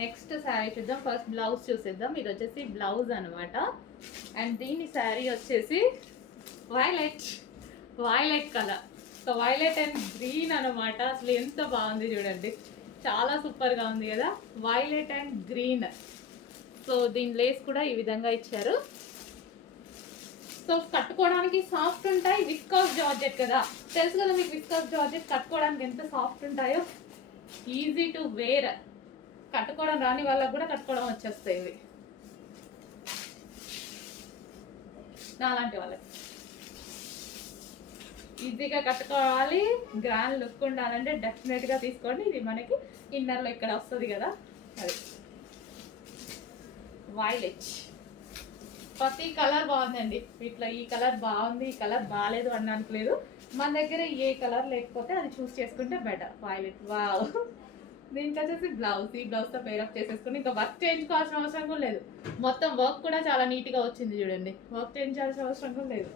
Next sari చూద్దాం. First blouse చూసేద్దాం. ఇది వచ్చేసి బ్లౌజ్ అనమాట. అండ్ దీని శారీ వచ్చేసి violet colour. So violet and green అనమాట. అసలు ఎంత బాగుంది చూడండి, చాలా సూపర్గా ఉంది కదా, వైలెట్ అండ్ గ్రీన్. సో దీని లేస్ కూడా ఈ విధంగా ఇచ్చారు. సో కట్టుకోవడానికి సాఫ్ట్ ఉంటాయి, విస్కాస్ జార్జెట్ కదా, తెలుసు కదా మీకు విస్కాస్ జార్జెట్ కట్టుకోవడానికి ఎంత సాఫ్ట్ ఉంటాయో. ఈజీ టు వేర్, కట్టుకోవడం రాని వాళ్ళకు కూడా కట్టుకోవడం వచ్చేస్తాయి ఇవి, నాలాంటి వాళ్ళకి ఈజీగా కట్టుకోవాలి. గ్రాండ్ లుక్ ఉండాలంటే డెఫినెట్గా తీసుకోండి. ఇది మనకి ఇన్నర్లో ఇక్కడ వస్తుంది కదా, అది వైలెట్. ప్రతి కలర్ బాగుందండి ఇట్లా. ఈ కలర్ బాగుంది, ఈ కలర్ బాగాలేదు అనడానికి లేదు. మన దగ్గర ఏ కలర్ లేకపోతే అది చూస్ చేసుకుంటే బెటర్. Violet wow. దీనికి వచ్చేసి బ్లౌజ్, ఈ బ్లౌజ్తో పేరప్ చేసేసుకుని ఇంకా వర్క్ చేయించుకోవాల్సిన అవసరం కూడా లేదు. మొత్తం వర్క్ కూడా చాలా నీట్గా వచ్చింది చూడండి, వర్క్ చేయించాల్సిన అవసరం కూడా లేదు.